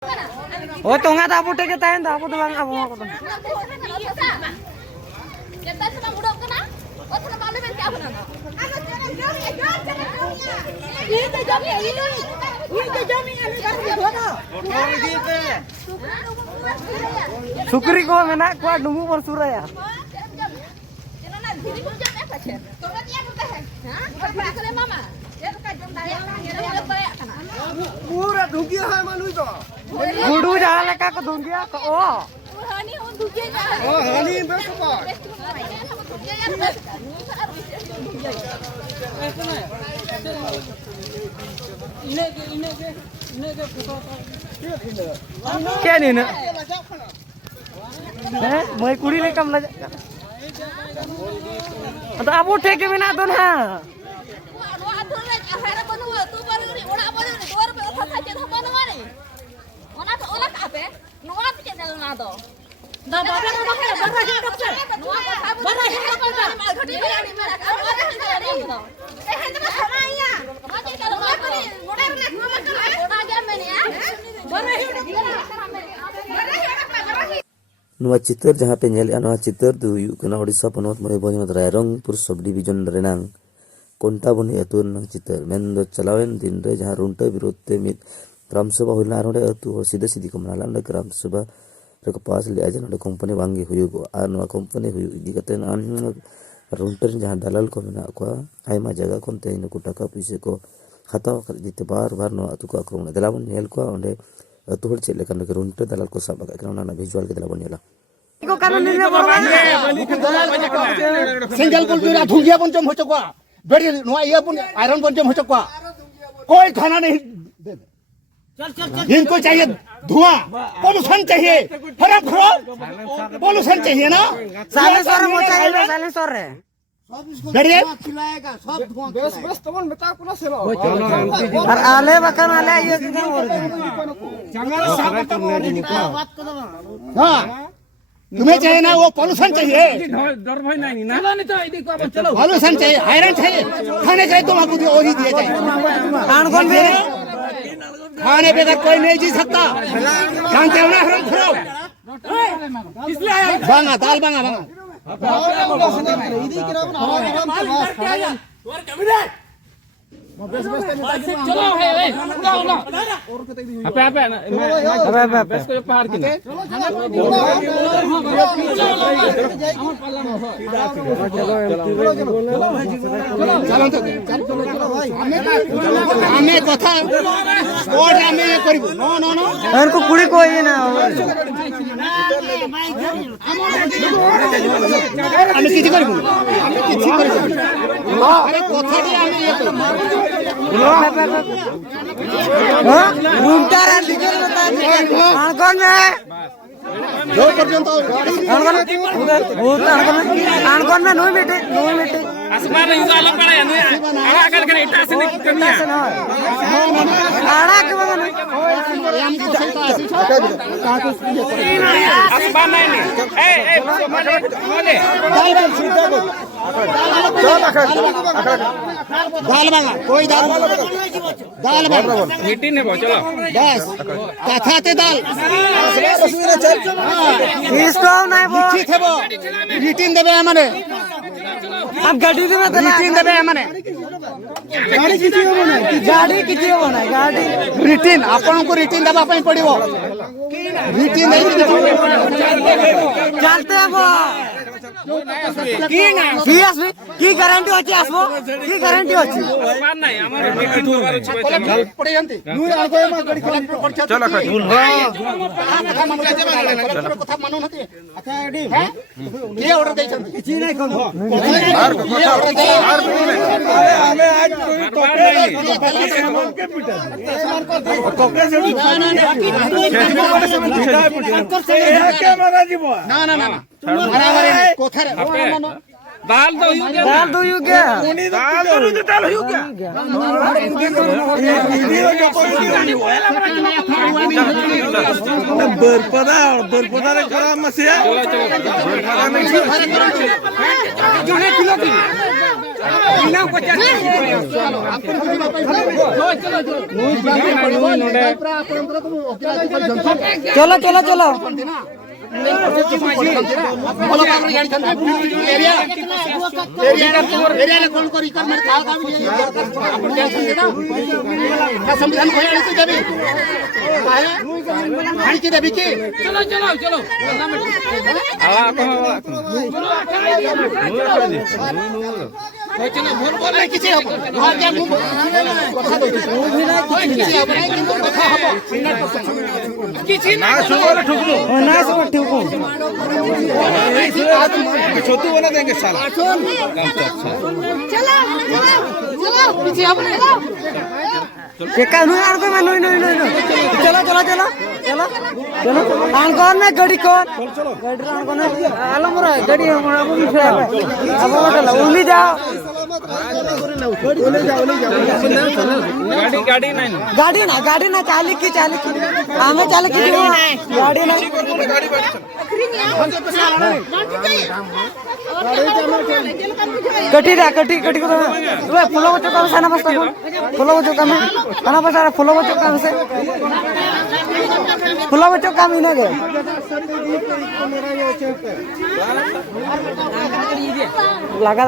Oh, tunggu tak aku take tahan tak aku tuh bang aku mau. Sukri ko menak ko dungu por suraya. Pura dugia hai manu itu. Gudu jalan leka ke dugia ke oh. Oh, hani berapa? क्या नहीं ना? हैं? मैं कुड़ी ले कम लगा। तो आप उठे के बिना तो ना। Nuwa चित्र जहाँ पे nyali anu चित्र tu yuk kena Odisha ponot Mayurbhanj Rairongpur subdivision renang konta boni atur nang चित्र men do chalawen din re जहाँ runta virote mit gram sabha hulna arode atu sida sidi komnala anda gram sabha re ko pas le ajan ade company bangi huyugo anu company huyu dikaten an runter जहाँ dalal ko mena ko aima jaga kon te inu kutaka pise ko khata dite bar no atu ko akrona dalabon hel ko onde tu hol cek lekan ke runter dalal ko sabak karena na visual ke dalabon yala Iko kanan ni apa? Single pun tu dah dhungia pun jam hocok wa, beri nuai ia pun iron pun jam hocok wa, कोई खाना नहीं इनको चाहिए धुआं pollution चाहिए फर्क pollution चाहिए ना साइलेंसर वो चाहिए साइलेंसर है बढ़िया और आले बकन आले ये हाँ तुम्हें चाहिए ना वो पोल्यूशन चाहिए पोल्यूशन चाहिए आयरन चाहिए खाने चाहिए तुम आपको वही दिए चाहिए कौन भी खाने पे कोई नहीं जी सकता जानते हो ना हरम खरो बांगा दाल बांगा बांगा हमें कथा और हमें करिबो नो नो नो उनको कुड़ी कोई ना আমি কিছু করিব আমি কিছু করিব আরে কথাটি আমি ইয়ে করব हां घूमता रहा डिजल बता कौन है जो पर्यंत कौन में नोई बेटे asmar insyaallah pala ya ala akan kena ita sini kemia आड़ा के बगल asmar ini mana दाल बांगा कोई दाल दाल बांगा meeting ne chalo बस कथा ते दाल इसको नहीं वो ठीक है वो रिटिन देबे हमने अब गाड़ी दे मत रिटिन देबे हमने गाड़ी किती हो ना गाड़ी रिटिन आपन को रिटिन देबा पई पड़िबो रिटिन नहीं चलते हैं वो की गारंटी होची आसबो की गारंटी होची asmar nai amar meeting dobar ଅଛି पड़े जानते नुई आको मा गाड़ी खला पड़छा चलो कथा मानु नथि अच्छा एडी ये ऑर्डर दै छन किछि नै कोन आर हमें आज कोके से ना ना ना बराबर कोथर दाल दो यू क्या berpada kerana masih ya. चलो बिना को चर्चा चलो चलो चलो बोलो बाबू गाड़ी चलते एरिया एरिया ले कौन को रिकॉर्ड में कहा काम ये अपन क्या समझे ना का संविधान को यानी तो देबी काहे गाड़ी के देबी की चलो चलो चलो चलो भूल बोल किसी हो वहां क्या मुंह কথা দইছে किसी हो नहीं কিন্তু কথা হবে 100% किसी ना सुबह ठुकलो ना सब ठीक हो छोटू बना देंगे साला चलो चलो पीछे अब चलो केका नु यार कोई नो नो नो चलो चलो चलो चलो चलो आन कौन ना गाड़ी कौन गाड़ी आन कौन आलो मोरा गाड़ी मोरा अब भी खड़ा है अब चलो उली जाओ गाड़ी नहीं गाड़ी ना चाली की हमें चाली की गाड़ी ना कटी को वे फुलो बच्चों का साना बस्ता को फुलो बच्चों का में खाना बसा फुलो बच्चों का से फुलो बच्चों का में गए लगा